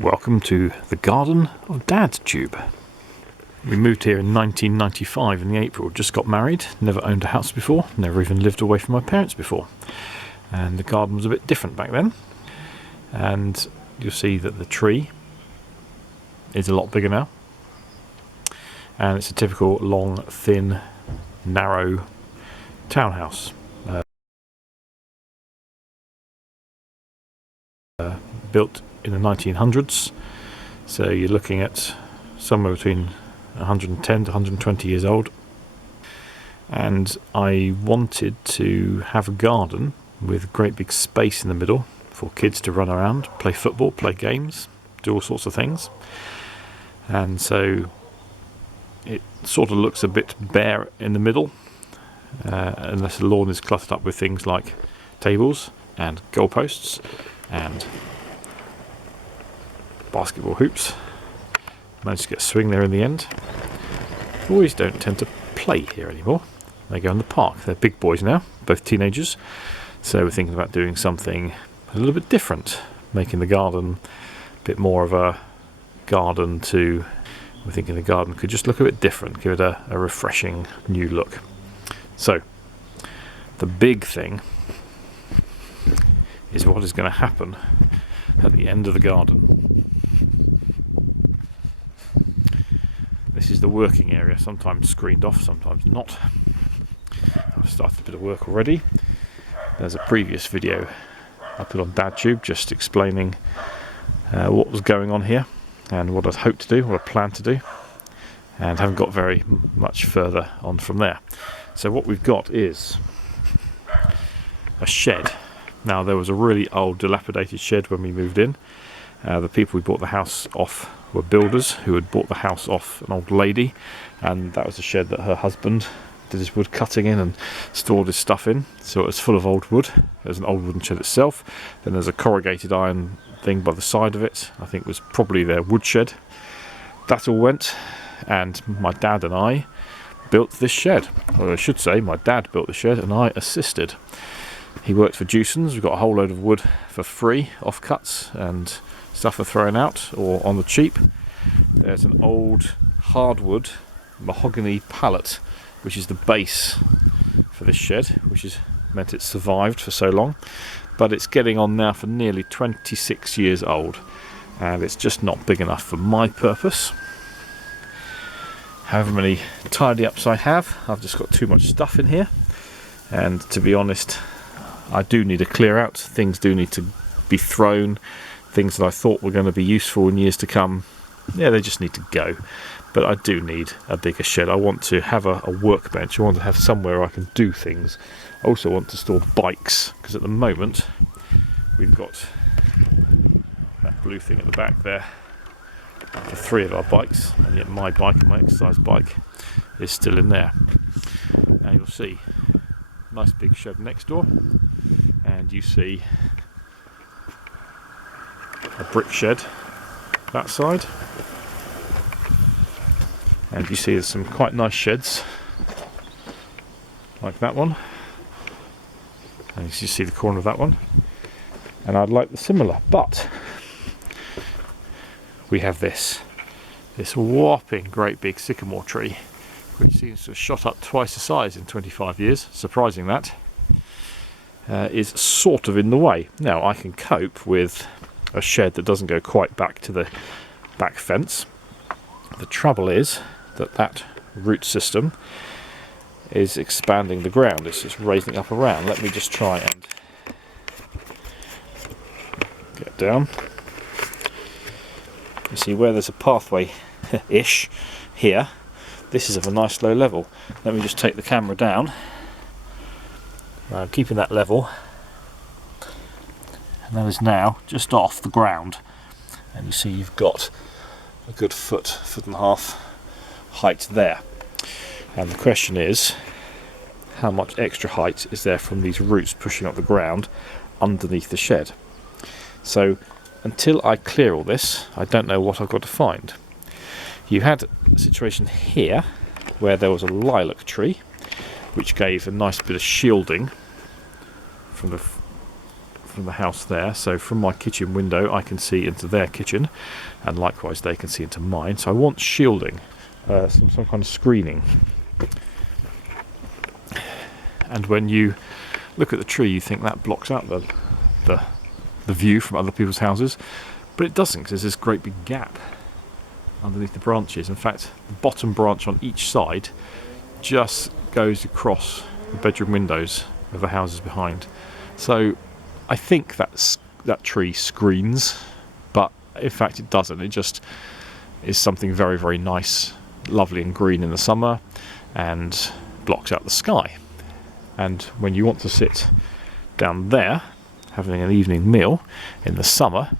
Welcome to the garden of DadTube. We moved here in 1995 in the April, just got married, never owned a house before, never even lived away from my parents before. And the garden was a bit different back then. And you'll see that the tree is a lot bigger now. And it's a typical long, thin, narrow townhouse. Built in the 1900s, so you're looking at somewhere between 110 to 120 years old. And I wanted to have a garden with a great big space in the middle for kids to run around, play football, play games, do all sorts of things. And so it sort of looks a bit bare in the middle, unless the lawn is cluttered up with things like tables and goalposts and basketball hoops. Managed to get a swing there in the end. Boys don't tend to play here anymore. They go in the park. They're big boys now, both teenagers. So we're thinking about doing something a little bit different, making the garden a bit more of a garden to... We're thinking the garden could just look a bit different, give it a refreshing new look. So the big thing is what is going to happen at the end of the garden. This is the working area, sometimes screened off, sometimes not. I've started a bit of work already. There's a previous video I put on DadTube just explaining what was going on here and what I'd hoped to do, what I planned to do, and haven't got very much further on from there. So what we've got is a shed. Now, there was a really old dilapidated shed when we moved in. The people we bought the house off were builders who had bought the house off an old lady, and that was a shed that her husband did his wood cutting in and stored his stuff in. So it was full of old wood. There's an old wooden shed itself. Then there's a corrugated iron thing by the side of it. I think it was probably their wood shed. That all went, and my dad and I built this shed. Or I should say, my dad built the shed and I assisted. He worked for Jewson's. We got a whole load of wood for free, offcuts and stuff for throwing out or on the cheap. There's an old hardwood mahogany pallet, which is the base for this shed, which has meant it's survived for so long. But it's getting on now for nearly 26 years old, and it's just not big enough for my purpose. However many tidy ups I have, I've just got too much stuff in here, and to be honest, I do need a clear out. Things do need to be thrown. Things that I thought were going to be useful in years to come, yeah, they just need to go. But I do need a bigger shed. I want to have a workbench. I want to have somewhere I can do things. I also want to store bikes, because at the moment we've got that blue thing at the back there for 3 of our bikes, and yet my bike and my exercise bike is still in there. Now you'll see nice big shed next door, and you see a brick shed that side, and you see there's some quite nice sheds like that one, and you see the corner of that one, and I'd like the similar, but we have this whopping great big sycamore tree which seems to have shot up twice the size in 25 years, surprising that, is sort of in the way. Now, I can cope with a shed that doesn't go quite back to the back fence. The trouble is that root system is expanding the ground. It's just raising up around. Let me just try and get down. You see where there's a pathway-ish here, this is of a nice low level. Let me just take the camera down. I'm keeping that level. And that is now just off the ground. And you see you've got a good foot and a half height there. And the question is, how much extra height is there from these roots pushing up the ground underneath the shed? So until I clear all this, I don't know what I've got to find. You had a situation here where there was a lilac tree which gave a nice bit of shielding from the from the house there, so from my kitchen window I can see into their kitchen, and likewise they can see into mine. So I want shielding, some kind of screening. And when you look at the tree, you think that blocks out the view from other people's houses, but it doesn't, because there's this great big gap underneath the branches. In fact, the bottom branch on each side just goes across the bedroom windows of the houses behind. So I think that tree screens, but in fact it doesn't. It just is something very, very nice, lovely and green in the summer, and blocks out the sky. And when you want to sit down there having an evening meal in the summer,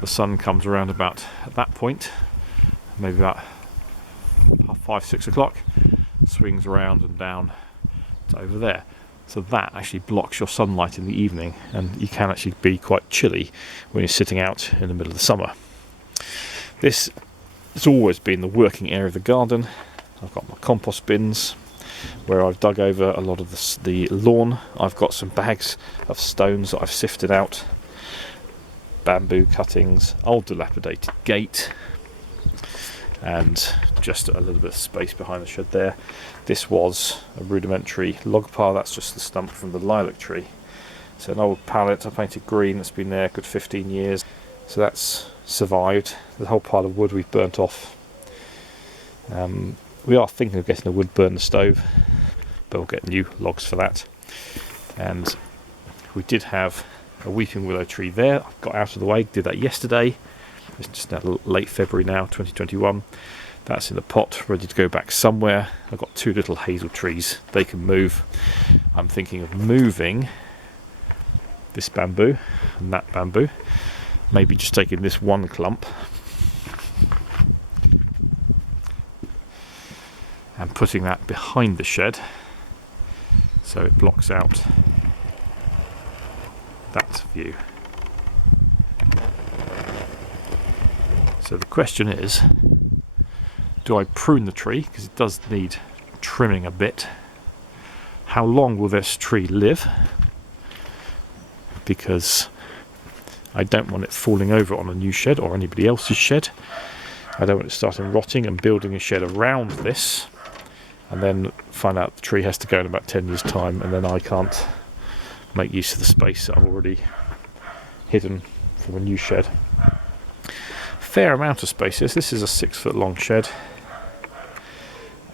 the sun comes around about at that point, maybe about 5-6 o'clock, swings around and down to over there. So that actually blocks your sunlight in the evening, and you can actually be quite chilly when you're sitting out in the middle of the summer. This has always been the working area of the garden. I've got my compost bins where I've dug over a lot of the lawn. I've got some bags of stones that I've sifted out, bamboo cuttings, old dilapidated gate, and just a little bit of space behind the shed there. This was a rudimentary log pile. That's just the stump from the lilac tree. So an old pallet I painted green that's been there a good 15 years. So that's survived. The whole pile of wood we've burnt off. We are thinking of getting a wood burner stove, but we'll get new logs for that. And we did have a weeping willow tree there. I got out of the way, did that yesterday. It's just now late February now, 2021. That's in the pot, ready to go back somewhere. I've got 2 little hazel trees. They can move. I'm thinking of moving this bamboo and that bamboo. Maybe just taking this one clump and putting that behind the shed, so it blocks out that view. So the question is, do I prune the tree, because it does need trimming a bit? How long will this tree live? Because I don't want it falling over on a new shed or anybody else's shed. I don't want it starting rotting and building a shed around this, and then find out the tree has to go in about 10 years' time, and then I can't make use of the space that I've already hidden from a new shed. Fair amount of space. This is a 6-foot long shed,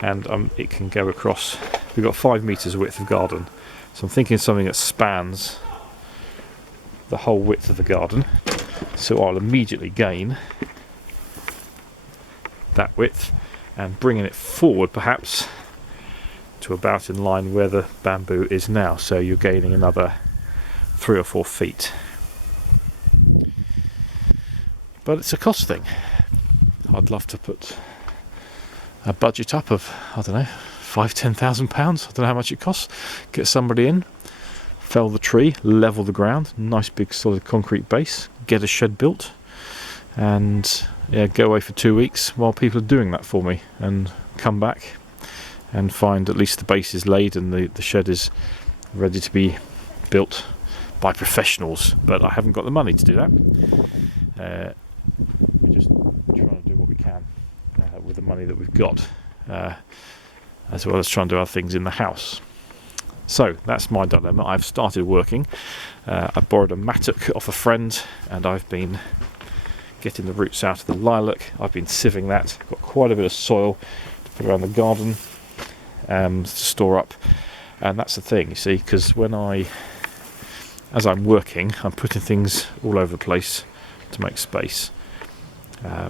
and it can go across. We've got 5 metres width of garden, so I'm thinking something that spans the whole width of the garden, so I'll immediately gain that width, and bringing it forward perhaps to about in line where the bamboo is now, so you're gaining another 3 or 4 feet. But it's a cost thing. I'd love to put a budget up of, I don't know, £5,000-10,000. I don't know how much it costs. Get somebody in, fell the tree, level the ground, nice big solid concrete base, get a shed built, and go away for 2 weeks while people are doing that for me, and come back and find at least the base is laid and the shed is ready to be built by professionals. But I haven't got the money to do that. We're just trying to do what we can with the money that we've got, as well as trying to do other things in the house. So that's my dilemma. I've started working. I borrowed a mattock off a friend, and I've been getting the roots out of the lilac. I've been sieving that. Got quite a bit of soil to put around the garden to store up. And that's the thing, you see, because as I'm working, I'm putting things all over the place to make space.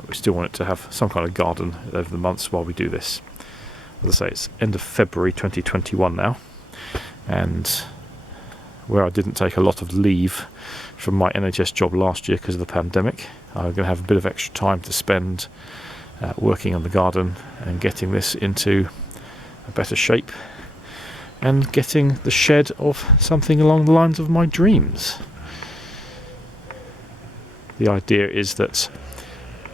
We still want it to have some kind of garden over the months while we do this. As I say, it's end of February 2021 now, and where I didn't take a lot of leave from my NHS job last year because of the pandemic, I'm going to have a bit of extra time to spend working on the garden and getting this into a better shape, and getting the shed of something along the lines of my dreams. The idea is that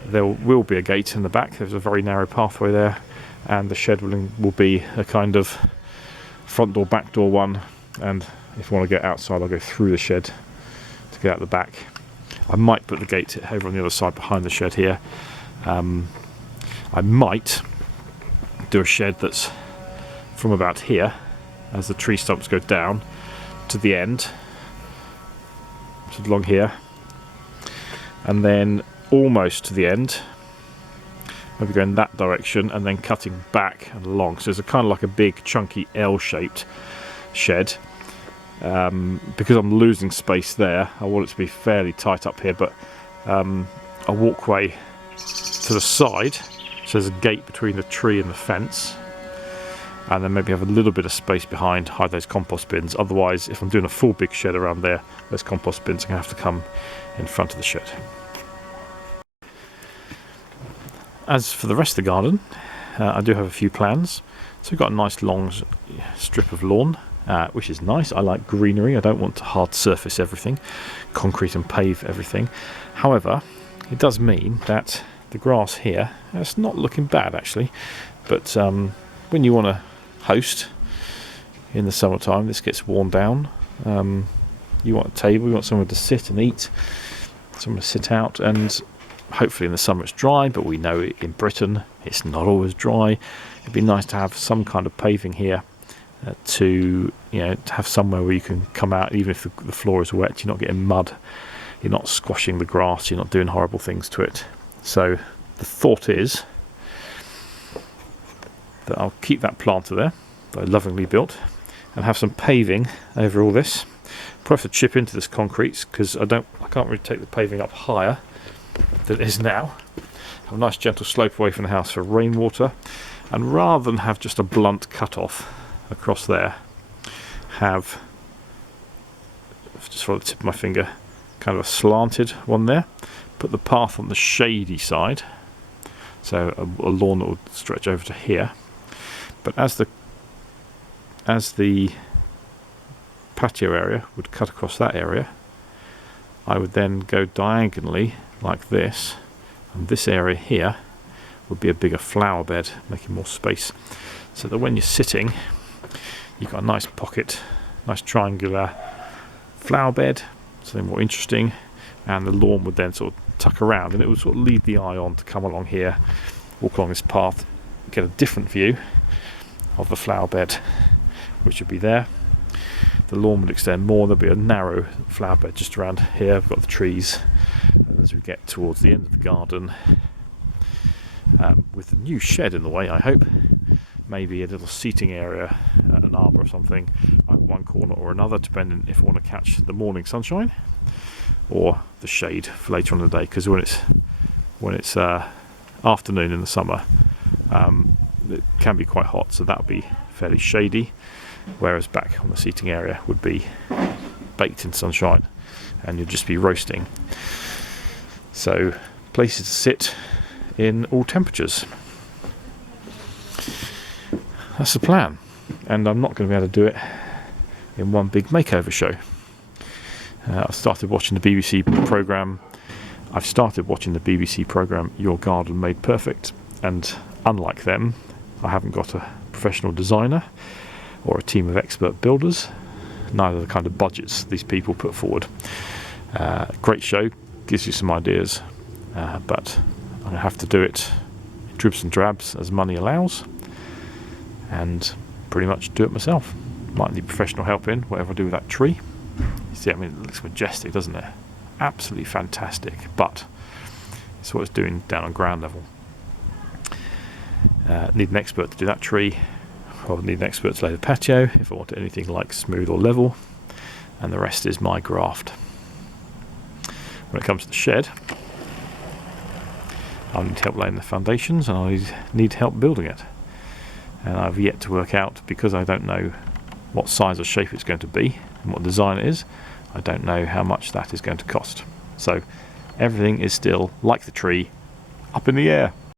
there will be a gate in the back. There's a very narrow pathway there, and the shed will be a kind of front door, back door one, and if I want to get outside I'll go through the shed to get out the back. I might put the gate over on the other side behind the shed here. I might do a shed that's from about here, as the tree stumps go down, to the end, so along here, and then almost to the end, maybe going that direction, and then cutting back and along. So it's a kind of like a big chunky L-shaped shed. Because I'm losing space there, I want it to be fairly tight up here, but a walkway to the side, so there's a gate between the tree and the fence, and then maybe have a little bit of space behind, hide those compost bins. Otherwise, if I'm doing a full big shed around there, those compost bins are going to have to come in front of the shed. As for the rest of the garden, I do have a few plans. So we've got a nice long strip of lawn, which is nice. I like greenery. I don't want to hard surface everything, concrete and pave everything. However, it does mean that the grass here, it's not looking bad actually, but when you want to host in the summertime, this gets worn down. You want a table, you want somewhere to sit and eat, somewhere to sit out, and hopefully in the summer it's dry, but we know in Britain it's not always dry. It'd be nice to have some kind of paving here to have somewhere where you can come out, even if the floor is wet. You're not getting mud, you're not squashing the grass, you're not doing horrible things to it. So the thought is that I'll keep that planter there that I lovingly built and have some paving over all this. Probably have to chip into this concrete because I can't really take the paving up higher than it is now. Have a nice gentle slope away from the house for rainwater, and rather than have just a blunt cut off across there, have, just for the tip of my finger, kind of a slanted one there. Put the path on the shady side, so a lawn that will stretch over to here. But as the patio area would cut across that area, I would then go diagonally like this, and this area here would be a bigger flower bed, making more space, so that when you're sitting, you've got a nice pocket, nice triangular flower bed, something more interesting, and the lawn would then sort of tuck around, and it would sort of lead the eye on to come along here, walk along this path, get a different view of the flower bed, which would be there. The lawn would extend more. There'll be a narrow flower bed just around here. I've got the trees, and as we get towards the end of the garden, with the new shed in the way, I hope, maybe a little seating area, an arbour or something, like one corner or another, depending if I want to catch the morning sunshine or the shade for later on in the day, because when it's afternoon in the summer, it can be quite hot, so that would be fairly shady, whereas back on the seating area would be baked in sunshine and you'd just be roasting. So places to sit in all temperatures. That's the plan, and I'm not going to be able to do it in one big makeover show. I've started watching the BBC programme. Your Garden Made Perfect, and unlike them, I haven't got a professional designer or a team of expert builders, neither the kind of budgets these people put forward. Great show, gives you some ideas, but I'm going to have to do it in dribs and drabs as money allows, and pretty much do it myself. Might need professional help in whatever I do with that tree. You see, I mean, it looks majestic, doesn't it? Absolutely fantastic, but it's what it's doing down on ground level. Need an expert to do that tree. I'll need an expert to lay the patio if I want anything like smooth or level, and the rest is my graft. When it comes to the shed, I'll need help laying the foundations, and I need help building it. And I've yet to work out, because I don't know what size or shape it's going to be and what design it is, I don't know how much that is going to cost. So everything is still, like the tree, up in the air.